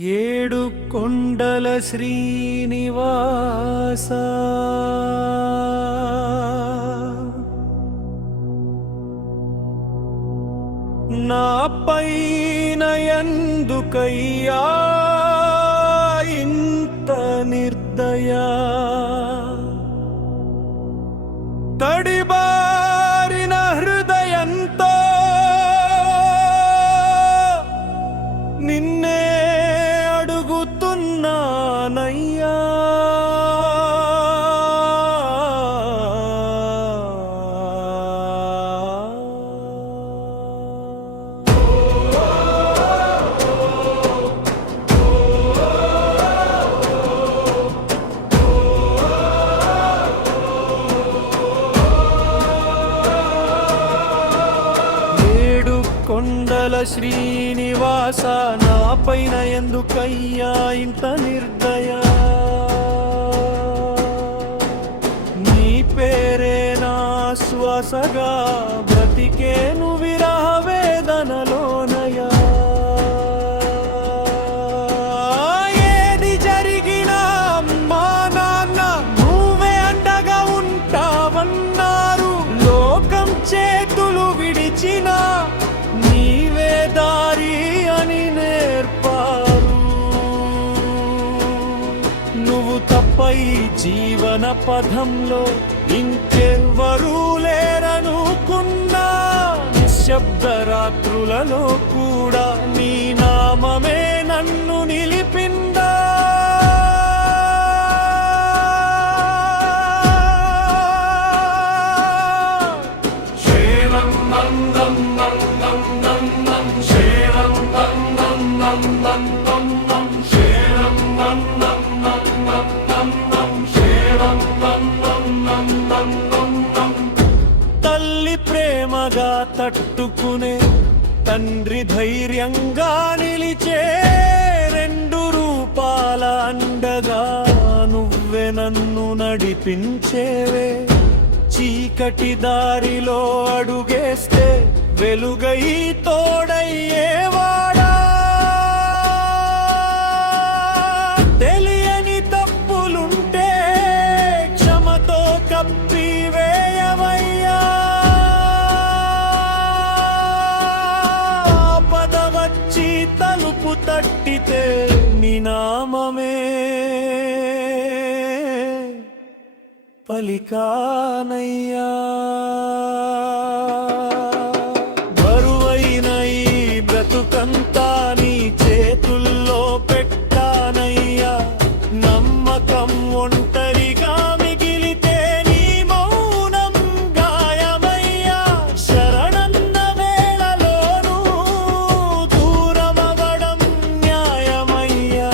ఏడు కొండల శ్రీనివాస నా పైన ఎందుకయ్యా ఇంత నిర్దయా తడిబారిన హృదయంతో నిన్నే అడుగుతున్నానయ్యా కొండల శ్రీనివాస నా పైన ఎందుకయ్యా ఇంత నిర్దయా నీ పేరే నా శ్వాసగా బ్రతికేను విరహ వేదనలోనయా ఏది జరిగినా అమ్మా నాన్న నువ్వే అండగా ఉంటావన్నారు లోకం చేతులు విడిచినా నీవే దారి అని నేర్పారు నువ్వు తప్ప ఈ జీవన పథంలో ఇంకెవ్వరూ లేరనుకున్నా నిశ్శబ్ద రాత్రులలో కూడా నీ నామమే నన్ను నిలిపిందా తల్లి ప్రేమగా తట్టుకునే తండ్రి ధైర్యంగా నిలిచే రెండు రూపాల అండగా నువ్వే నన్ను నడిపించేవే చీకటి దారిలో అడుగేస్తే వెలుగై తోడయ్యేవాడా తెలియని తప్పులుంటే క్షమతో కప్పివేయవయ్యా ఆపద వచ్చి తలుపు తట్టితే నీ నామమే పలికానయ్యా బరువైన ఈ బ్రతుకంతా నీ చేతుల్లో పెట్టానయ్యా నమ్మకం ఒంటరిగా మిగిలితే నీ మౌనం గాయమయ్యా శరణన్న వేళలోనూ దూరమవడం న్యాయమయ్యా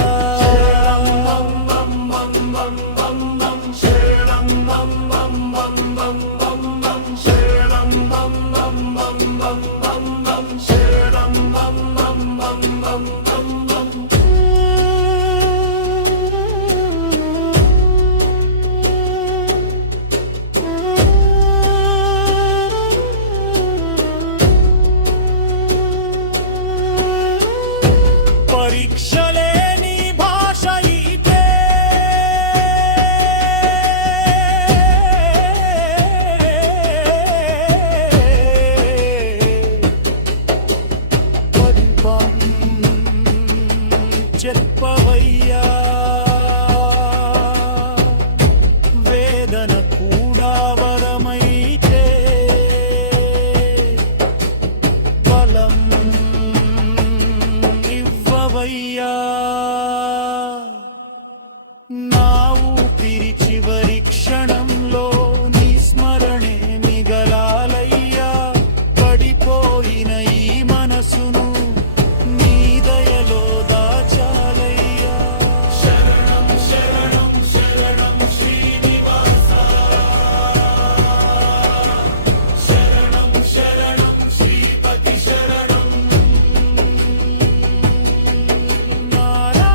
పరీక్షలే నీ భాష ఇదే చెప్పవయ్యా వేదన కూడా వరమైతే బలం ఇవ్వవయ్యా నా ఊపిరి చివరి క్షణంలో నీ స్మరణే మిగలాలయ్యా పడిపోయిన ఈ మనసును నీ దయలో దాచాలయ్యా శరణం శరణం శరణం శ్రీనివాస శరణం శరణం శ్రీపతి శరణం నారాయణ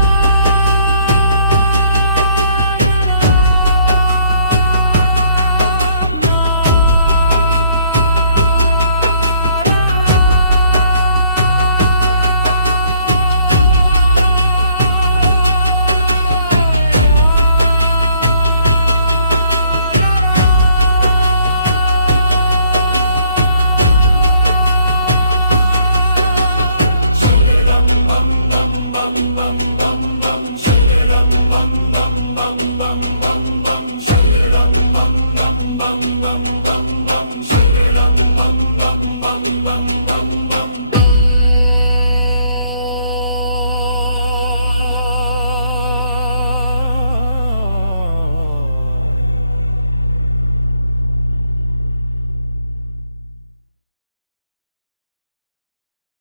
బం బం బం